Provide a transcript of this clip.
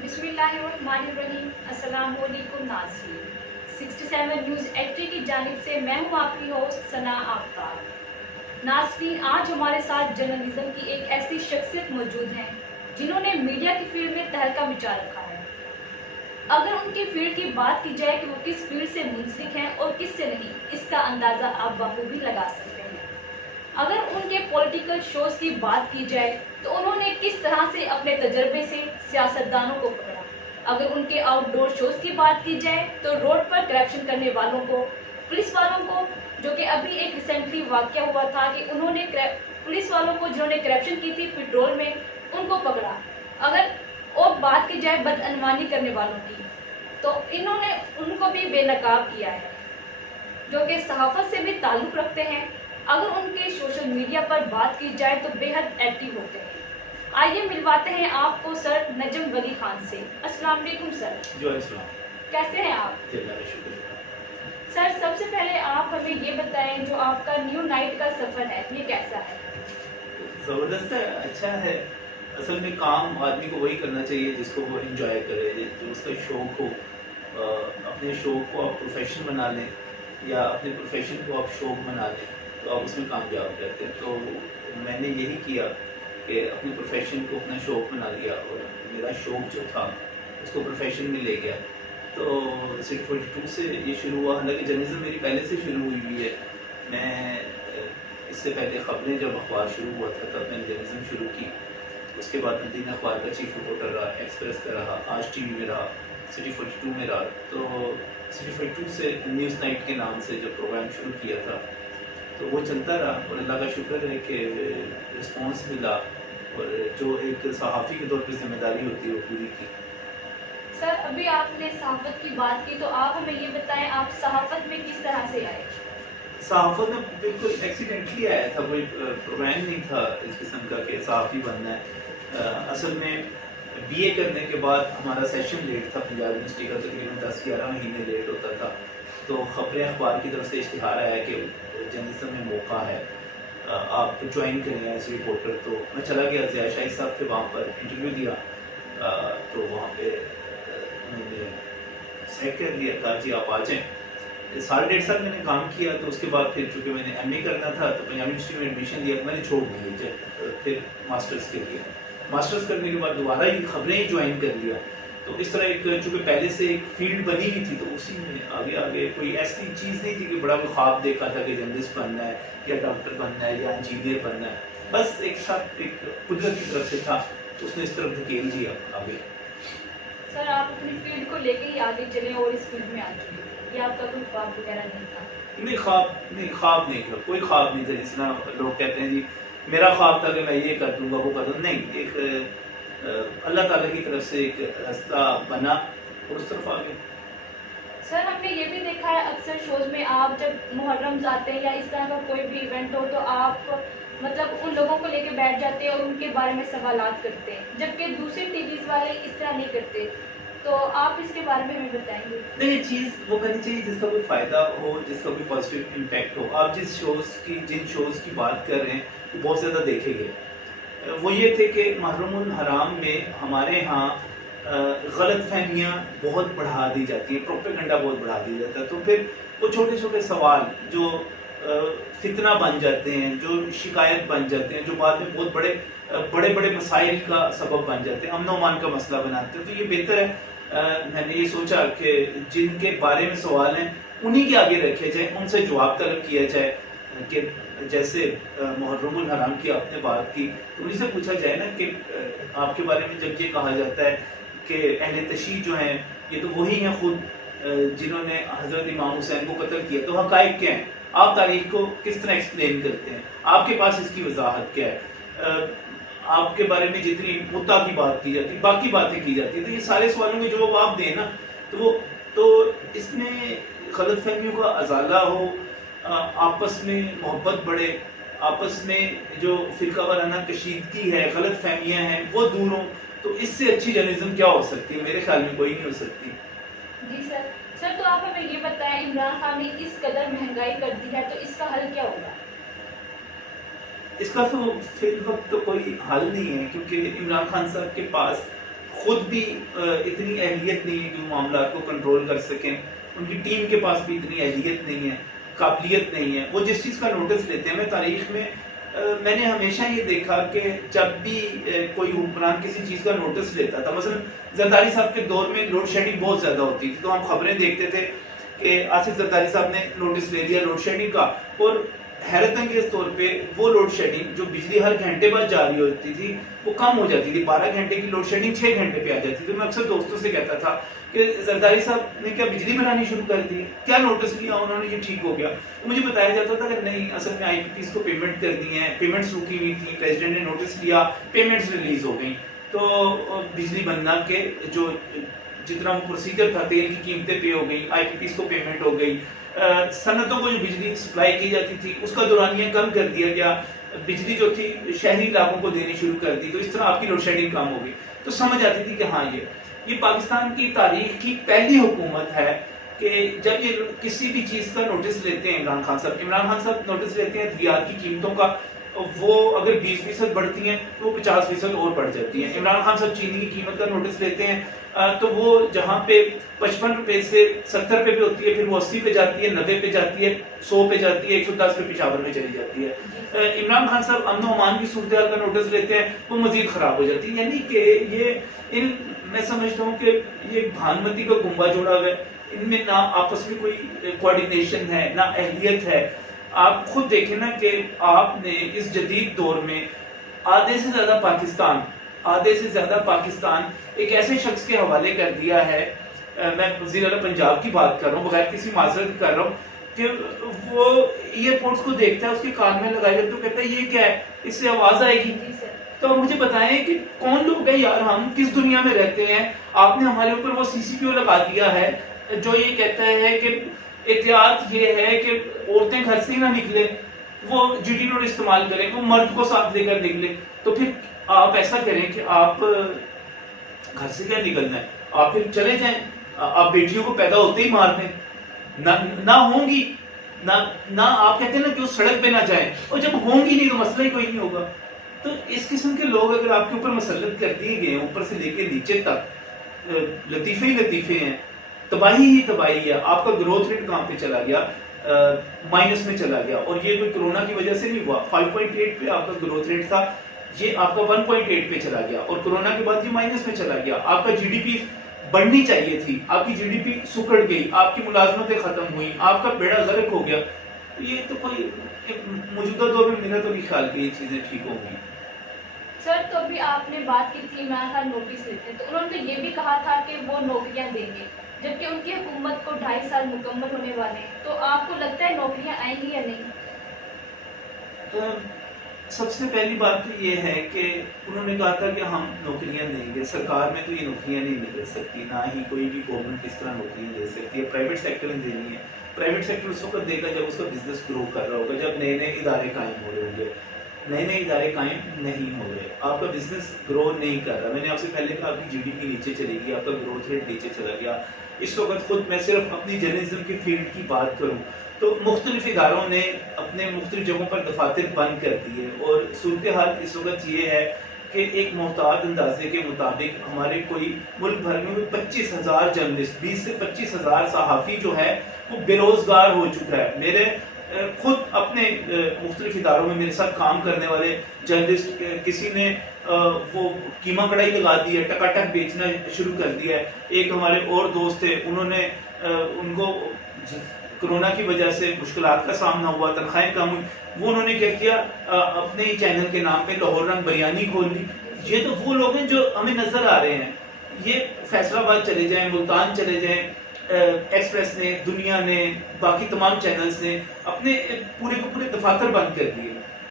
बिस्मिल्लाहिर्रहमानिर्रहीम। अस्सलाम वालेकुम नाज़रीन। 67 न्यूज़ एट्री की जानिब से मैं हूँ आपकी होस्ट सना आफ्ताब। नाज़रीन, आज हमारे साथ जर्नलिज्म की एक ऐसी शख्सियत मौजूद हैं जिन्होंने मीडिया की फील्ड में तहलका मचा रखा है। अगर उनकी फील्ड की बात की जाए कि वो किस फील्ड से मुंसलिक हैं और किस से नहीं, इसका अंदाज़ा आप बखूबी लगा सकते हैं। अगर उनके पॉलिटिकल शोज की बात की जाए तो उन्होंने किस तरह से अपने तजर्बे से सियासतदानों को पकड़ा। अगर उनके आउटडोर शोज की बात की जाए तो रोड पर करप्शन करने वालों को, पुलिस वालों को, जो कि अभी एक रिसेंटली वाक़या हुआ था कि उन्होंने पुलिस वालों को जिन्होंने करप्शन की थी पेट्रोल में, उनको पकड़ा। अगर और बात की जाए बदअनवानी करने वालों की, तो इन्होंने उनको भी बेनकाब किया है, जो कि सहाफ़त से भी ताल्लुक़ रखते हैं। अगर उनके सोशल मीडिया पर बात की जाए तो बेहद एक्टिव होते हैं। आइए मिलवाते हैं आपको सर नजम वली खान से। अस्सलाम वालेकुम सर। जो अस्सलाम। कैसे हैं आप? सर, सबसे पहले आप हमें ये बताएं, जो आपका न्यू नाइट का सफ़र है ये कैसा है? ज़बरदस्त है, अच्छा है। असल में काम आदमी को वही करना चाहिए जिसको वो एंजॉय करे, जो उसका शौक़ हो। अपने शौक़ को आप प्रोफेशन बना लें या अपने प्रोफेशन को आप शौक़ बना लें तो आप उसमें कामयाब रहते हैं। तो मैंने यही किया कि अपने प्रोफेशन को अपना शौक़ बना लिया और मेरा शौक़ जो था उसको प्रोफेशन में ले गया। तो 642 से ये शुरू हुआ। हालांकि जर्नलिज्म मेरी पहले से शुरू हुई है। मैं इससे पहले ख़बरें जब अखबार शुरू हुआ था तब मैंने जर्नलिज्म शुरू की। उसके बाद मैं 3 अखबार का चीफ रिपोर्टर रहा, एक्सप्रेस का रहा, आज टीवी में रहा, सिटी 42 में रहा। तो सिटी 42 से न्यूज़ नाइट के नाम से जब प्रोग्राम शुरू किया था तो वो चलता रहा और अल्लाह का शुक्र है कि रिस्पॉन्स मिला और जो एक सहाफ़ी के तौर पर जिम्मेदारी होती है वो पूरी की। सर, अभी आपने सहाफ़त की बात की, तो आप हमें ये बताएं आप सहाफ़त में किस तरह से आए? सहाफ़त में बिल्कुल एक्सीडेंटली आया था, कोई प्रोग्राम नहीं था इस किस्म का कि सहाफ़ी बनना है। असल में बीए करने के बाद हमारा सेशन लेट था, पंजाब यूनिवर्सिटी का तकरीबन 10-11 महीने लेट होता था। तो ख़बरें अखबार की तरफ से इश्तिहार आया कि जर्नलिज्म में मौका है, आप ज्वाइन करें एज रिपोर्टर। तो मैं चला गया, ज़िया शाही साहब थे, वहाँ पर इंटरव्यू दिया। तो वहाँ पे मैंने सेलेक्ट कर लिया, कहा जी आप आ जाएँ। 1.5 साल मैंने काम किया। तो उसके बाद फिर चूँकि मैंने एमए करना था तो पंजाब यूनिवर्सिटी में एडमिशन लिया, मैंने छोड़ दी। फिर मास्टर्स के लिए, मास्टर्स करने के बाद दोबारा ही ख़बरें ही ज्वाइन कर लिया। तो इस तरह एक चूँकि पहले से एक फील्ड बनी हुई थी तो उसी में आगे आगे कोई ऐसी चीज़ नहीं थी कि बड़ा कोई ख्वाब देखा था कि जर्नलिस्ट बनना है या डॉक्टर बनना है या इंजीनियर बनना है। बस एक साथ एक कुदरत की तरफ से था, तो उसने इस तरफ धकेल दिया आगे। सर, आप अपनी फील्ड को लेके ही आगे चले और इस फील्ड में आ चुके, ये आपका कोई ख्वाब वगैरह नहीं था? नहीं, ख्वाब नहीं था, कोई ख्वाब नहीं था। जिस तरह लोग कहते हैं जी मेरा ख्वाब था कि मैं ये कर दूंगा वो कर दूंगा, नहीं। एक अल्लाह ताला की तरफ से एक रास्ता बना और उस तरफ आ गए। सर, हमने ये भी देखा है अक्सर शोज में आप जब मुहर्रम जाते हैं या इस तरह का कोई भी इवेंट हो तो आप मतलब उन लोगों को लेके बैठ जाते हैं और उनके बारे में सवालात करते हैं, जबकि दूसरे टीवीज वाले इस तरह नहीं करते। तो आप इसके बारे में हमें बताएंगे? नहीं, ये चीज़ वो करनी चाहिए जिसका कोई फ़ायदा हो, जिसका कोई पॉजिटिव इम्पैक्ट हो। आप जिन शोज़ की बात कर रहे हैं वो बहुत ज़्यादा देखे गए। वो ये थे कि मुहर्रमुल हराम में हमारे यहाँ गलत फहमियाँ बहुत बढ़ा दी जाती हैं, प्रोपेगेंडा बहुत बढ़ा दिया जाता है। तो फिर वो छोटे छोटे सवाल जो फितना बन जाते हैं, जो शिकायत बन जाते हैं, जो बाद में बहुत बड़े बड़े मसाइल का सबब बन जाते हैं, अमन अमान का मसला बनाते हैं। तो ये बेहतर है, मैंने ये सोचा कि जिनके बारे में सवाल हैं उन्हीं के आगे रखे जाए, उनसे जवाब तलब किया जाए। कि जैसे मुहर्रमुल हराम की आपने बात की तो उन्हीं से पूछा जाए ना कि आपके बारे में जब ये कहा जाता है कि अहले तशय्युअ जो हैं ये तो वही हैं खुद जिन्होंने हज़रत इमाम हुसैन को कत्ल किया, तो हक़ाइक़ क्या हैं? आप तारीख को किस तरह एक्सप्लेन करते हैं? आपके पास इसकी वजाहत क्या है? आपके बारे में जितनी मुद्दा की बात की जाती है, बाकी बातें की जाती है, तो ये सारे सवालों के जवाब आप दें ना। तो इसमें गलत फहमियों का अजाला हो, आपस में मोहब्बत बढ़े, आपस में जो फ़िरका वाराना कशीदगी है, गलत फहमियाँ हैं वो दूर हों। तो इससे अच्छी जर्नलिज्म क्या हो सकती है? मेरे ख्याल में कोई नहीं हो सकती। जी सर। सर, तो आप हमें ये बताएं, इमरान खान ने इस कदर महंगाई कर दी है तो इसका हल क्या होगा? इसका तो फिल वक्त तो कोई हल नहीं है, क्योंकि इमरान खान साहब के पास خود بھی اتنی اہلیت نہیں ہے کہ وہ معاملات کو کنٹرول کر سکیں, ان کی ٹیم کے پاس بھی اتنی اہلیت نہیں ہے, قابلیت نہیں ہے. وہ جس چیز کا نوٹس لیتے ہیں, میں تاریخ میں نے ہمیشہ یہ دیکھا کہ جب بھی کوئی حکمران کسی چیز کا نوٹس لیتا تھا, مثلا زرداری صاحب کے دور میں لوڈ شیڈنگ بہت زیادہ ہوتی تھی, تو ہم خبریں دیکھتے تھے کہ آصف زرداری صاحب نے نوٹس لے لیا لوڈ شیڈنگ کا, اور حیرت انگیز طور پہ وہ لوڈ شیڈنگ جو بجلی ہر گھنٹے بعد جاری ہوتی تھی وہ کم ہو جاتی تھی. 12 گھنٹے کی لوڈ شیڈنگ 6 گھنٹے پہ آ جاتی تھی. میں اکثر دوستوں سے کہتا تھا کہ زرداری صاحب نے کیا بجلی بنانی شروع کر دی, کیا نوٹس لیا انہوں نے, یہ ٹھیک ہو گیا. مجھے بتایا جاتا تھا کہ نہیں, اصل میں آئی پی پیز کو پیمنٹ کرنی ہے, پیمنٹس رکی ہوئی تھی, پریزیڈنٹ نے نوٹس لیا, پیمنٹس ریلیز ہو گئیں, تو بجلی بننا کے جو جتنا وہ پروسیجر تھا, تیل کی قیمتیں پے ہو گئی, آئی پی پیز کو پیمنٹ ہو گئی, صنعتوں کو جو بجلی سپلائی کی جاتی تھی اس کا دورانیہ کم کر دیا گیا, بجلی جو تھی شہری علاقوں کو دینی شروع کر دی, تو اس طرح آپ کی لوڈ شیڈنگ کم ہو گئی. تو سمجھ آتی تھی کہ ہاں یہ پاکستان کی تاریخ کی پہلی حکومت ہے کہ جب یہ کسی بھی چیز کا نوٹس لیتے ہیں. عمران خان صاحب نوٹس لیتے ہیں ادویات کی قیمتوں کا, وہ اگر 20% بڑھتی ہیں تو وہ 50% اور بڑھ جاتی ہیں. عمران خان صاحب چینی کی قیمت کا نوٹس لیتے ہیں تو وہ جہاں پہ 55 روپے سے 70 روپے پہ ہوتی ہے, پھر وہ 80 پہ جاتی ہے, 90 پہ جاتی ہے, 100 پہ جاتی ہے, 110 پہ پشاور میں چلی جاتی ہے. عمران خان صاحب امن و امان کی صورتحال کا نوٹس لیتے ہیں, وہ مزید خراب ہو جاتی ہے. یعنی کہ میں سمجھتا ہوں کہ یہ بھانمتی کا کنبا جوڑا ہوا ہے, ان میں نہ آپس میں کوئی کوارڈینیشن ہے, نہ اہلیت ہے. آپ خود دیکھیں نا کہ آپ نے اس جدید دور میں آدھے سے زیادہ پاکستان ایک ایسے شخص کے حوالے کر دیا ہے, میں وزیر اعلیٰ پنجاب کی بات کر رہا ہوں, بغیر کسی معذرت کر رہا ہوں, کہ وہ ایئرپورٹس کو دیکھتا ہے, اس کے کان میں لگایا تو کہتا ہے یہ کیا ہے, اس سے آواز آئے گی. تو مجھے بتائیں کہ کون لوگ ہیں یار, ہم کس دنیا میں رہتے ہیں. آپ نے ہمارے اوپر وہ CCTV لگا دیا ہے جو یہ کہتا ہے کہ احتیاط یہ ہے کہ عورتیں گھر سے ہی نہ نکلیں, وہ GT نوٹ استعمال کریں, وہ مرد کو ساتھ لے کر نکلیں. تو پھر آپ ایسا کریں کہ آپ گھر سے کیا نکلنا ہے, آپ پھر چلے جائیں, آپ بیٹیوں کو پیدا ہوتے ہی مار دیں, نہ ہوں گی, نہ آپ کہتے ہیں نا کہ اس سڑک پہ نہ جائیں, اور جب ہوں گی نہیں تو مسئلہ ہی کوئی نہیں ہوگا. تو اس قسم کے لوگ اگر آپ کے اوپر مسلط کر دیے گئے, اوپر سے لے کے نیچے تک لطیفے ہی لطیفے ہیں, تباہی ہی تباہی ہے. آپ کا گروتھ ریٹ کہاں پہ چلا گیا, مائنس میں چلا گیا, اور یہ کوئی کرونا کی وجہ سے نہیں ہوا. 5.8 پہ آپ کا گروتھ ریٹ تھا, یہ آپ کا 1.8 پہ چلا گیا, اور کرونا کے بعد یہ مائنس میں چلا گیا. آپ کا GDP بڑھنی چاہیے تھی, آپ کی GDP سکڑ گئی, آپ کی ملازمتیں ختم ہوئی, آپ کا بیڑا غرق ہو گیا. یہ تو کوئی موجودہ دور میں میرا تو نہیں خیال کہ یہ چیزیں ٹھیک ہوں گی. سر, تو ابھی آپ نے بات کی تھی عمران خان نوٹس لیتے, تو انہوں نے یہ بھی کہا تھا کہ وہ نوکریاں دیں گے, جبکہ ان کی حکومت کو 2.5 سال مکمل ہونے والے ہیں. تو آپ کو لگتا ہے نوکریاں آئیں گی یا نہیں؟ سب سے پہلی بات تو یہ ہے کہ انہوں نے کہا تھا کہ ہم نوکریاں دیں گے. سرکار میں تو یہ نوکریاں نہیں نکل سکتی, نہ ہی کوئی بھی گورنمنٹ اس طرح نوکریاں دے سکتی ہے. پرائیویٹ سیکٹر نے دینی ہے. پرائیویٹ سیکٹر اس وقت دے گا جب اس کا بزنس گرو کر رہا ہوگا, جب نئے ادارے قائم ہو رہے ہوں گے. نئے ادارے قائم نہیں ہو رہے, آپ کا بزنس گرو نہیں کر رہا. میں نے آپ سے پہلے کہا آپ کی GDP نیچے چلے گی, آپ کا گروتھ ریٹ نیچے چلا گیا. اس وقت خود میں صرف اپنی جرنلزم کی فیلڈ کی بات کروں تو مختلف اداروں نے اپنے مختلف جگہوں پر دفاتر بند کر دیے, اور صورتحال اس وقت یہ ہے کہ ایک محتاط اندازے کے مطابق ہمارے کوئی ملک بھر میں 25,000 جرنلسٹ, 20 سے 25,000 صحافی جو ہے وہ بے روزگار ہو چکا ہے. میرے خود اپنے مختلف اداروں میں میرے ساتھ کام کرنے والے جرنلسٹ, کسی نے وہ قیمہ کڑھائی لگا دی ہے, ٹکاٹک بیچنا شروع کر دیا ہے. ایک ہمارے اور دوست تھے, انہوں نے ان کو کرونا کی وجہ سے مشکلات کا سامنا ہوا, تنخواہیں کم ہوئی, وہ انہوں نے کیا کیا, اپنے ہی چینل کے نام پہ لاہور رنگ بریانی کھول لی. یہ تو وہ لوگ ہیں جو ہمیں نظر آ رہے ہیں. یہ فیصل آباد چلے جائیں, ملتان چلے جائیں, ایکسپریس نے, دنیا نے, باقی تمام چینلز نے اپنے پورے کو پورے دفاتر بند کر دیے.